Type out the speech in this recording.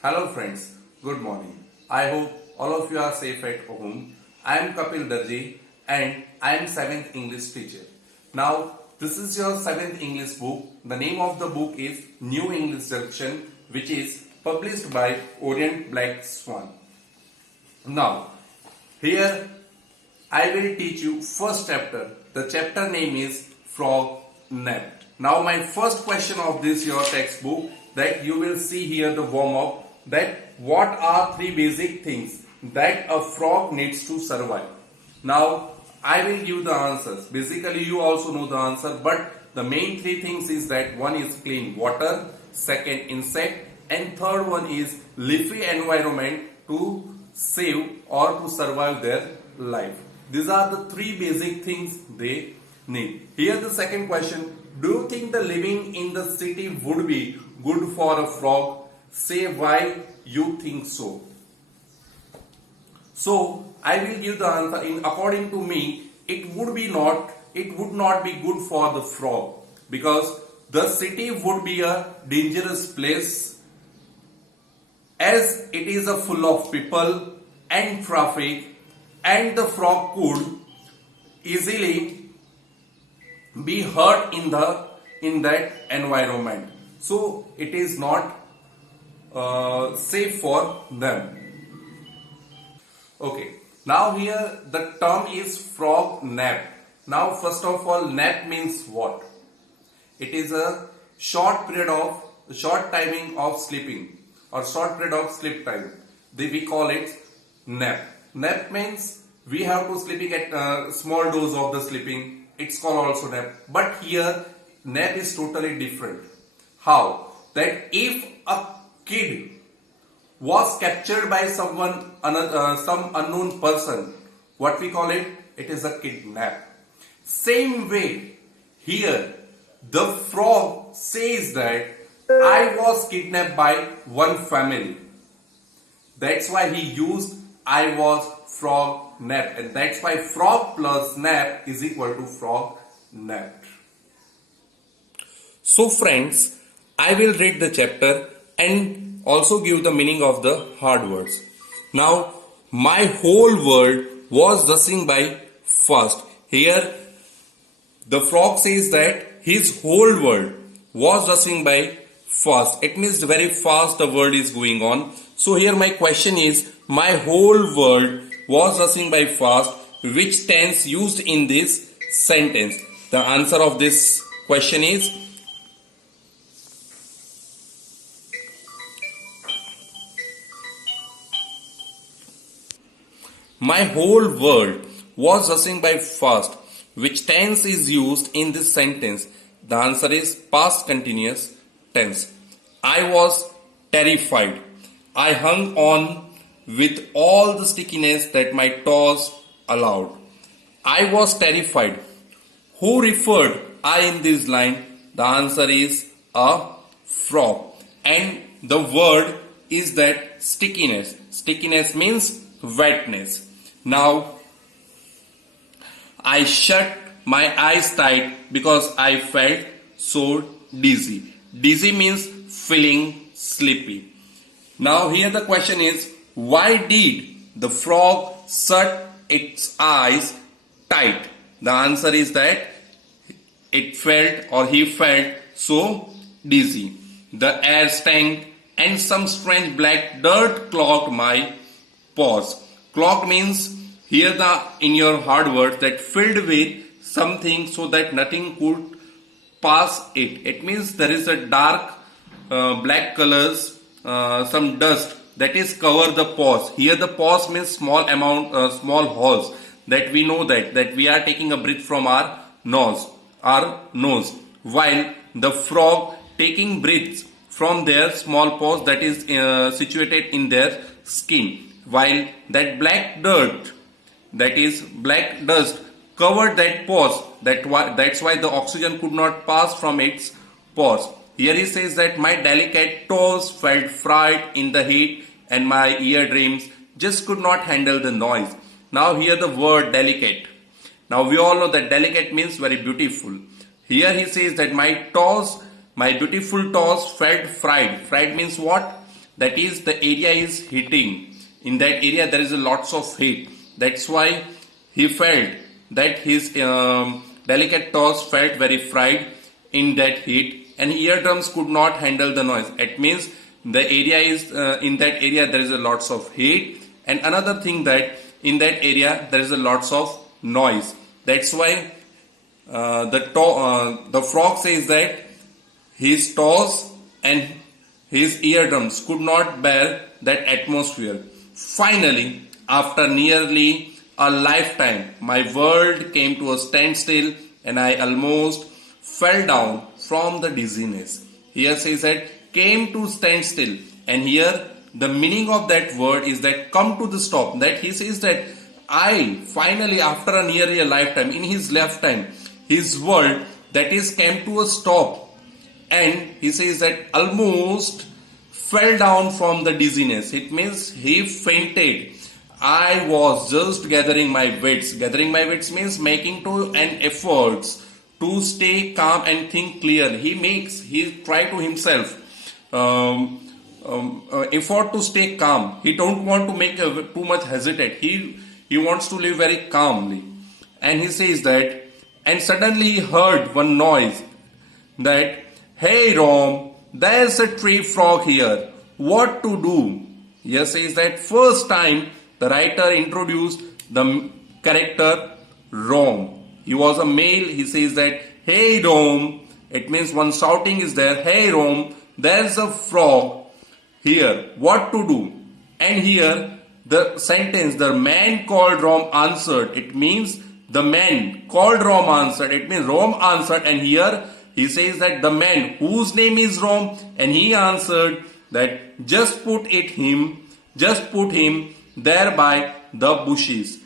Hello friends, good morning. I hope all of you are safe at home. I am Kapil Darji and I am 7th English teacher. Now, this is your 7th English book. The name of the book is New English Diction, which is published by Orient Black Swan. Now, here I will teach you first chapter. The chapter name is Frog Nap. Now, my first question of this your textbook that you will see here the warm up that what are three basic things that a frog needs to survive. Now, I will give the answers. Basically, you also know the answer, but the main three things is that one is clean water, second insect, and third one is leafy environment to save or to survive their life. These are the three basic things they need. Here the second question, do you think the living in the city would be good for a frog? Say why you think so. So I will give the answer. According to me, it would not be good for the frog because the city would be a dangerous place as it is a full of people and traffic, and the frog could easily be hurt in that environment. So it is not safe for them. Okay, now here the term is frog nap. Now first of all, nap means what? It is a short timing of sleeping or short period of sleep time. We call it nap. Nap means we have to sleeping at small dose of the sleeping. It's called also nap. But here nap is totally different. How? That if a kid was captured by some unknown person, what we call it? It is a kidnap. Same way, here the frog says that I was kidnapped by one family. That's why he used I was frog napped, and that's why frog plus nap is equal to frog napped. So friends, I will read the chapter and also give the meaning of the hard words. Now, my whole world was rushing by fast. Here, the frog says that his whole world was rushing by fast. It means very fast the world is going on. So here my question is, my whole world was rushing by fast. Which tense used in this sentence? The answer of this question is my whole world was rushing by fast. Which tense is used in this sentence? The answer is past continuous tense. I was terrified. I hung on with all the stickiness that my toes allowed. I was terrified. Who referred I in this line? The answer is a frog. And the word is that stickiness. Stickiness means wetness. Now, I shut my eyes tight because I felt so dizzy. Dizzy means feeling sleepy. Now here the question is, why did the frog shut its eyes tight? The answer is that he felt so dizzy. The air stank and some strange black dirt clogged my paws. Clogged means here in your hard words that filled with something so that nothing could pass it. It means there is a dark black colors, some dust that is cover the pores. Here the pores means small holes that we know that we are taking a breath from our nose, while the frog taking breaths from their small pores that is situated in their skin, while that black dirt, that is black dust, covered that pores. That's why the oxygen could not pass from its pores. Here he says that my delicate toes felt fried in the heat and my eardrums just could not handle the noise. Now here the word delicate. Now we all know that delicate means very beautiful. Here he says that my beautiful toes felt fried. Fried means what? That is, the area is heating. In that area there is a lots of heat. That's why he felt that his delicate toes felt very fried in that heat, and eardrums could not handle the noise. It means the area is in that area there is a lots of heat, and another thing that in that area there is a lots of noise. That's why the frog says that his toes and his eardrums could not bear that atmosphere. Finally, after nearly a lifetime, my world came to a standstill and I almost fell down from the dizziness. Here says that came to standstill, and here the meaning of that word is that come to the stop. That he says that I finally, after a nearly a lifetime, in his lifetime, his world that is came to a stop, and he says that almost fell down from the dizziness. It means he fainted. I was just gathering my wits. Gathering my wits means making to an efforts to stay calm and think clear. He try to himself effort to stay calm. He don't want to make too much hesitate. He wants to live very calmly. And he says that, and suddenly he heard one noise that, hey Rom, there's a tree frog here. What to do? Here says that first time the writer introduced the character Rom. He was a male. He says that, hey Rom. It means one shouting is there. Hey Rom, there's a frog here. What to do? And here the sentence, the man called Rom answered. It means the man called Rom answered. It means Rom answered. And here he says that the man whose name is Rom, and he answered that just put him there by the bushes.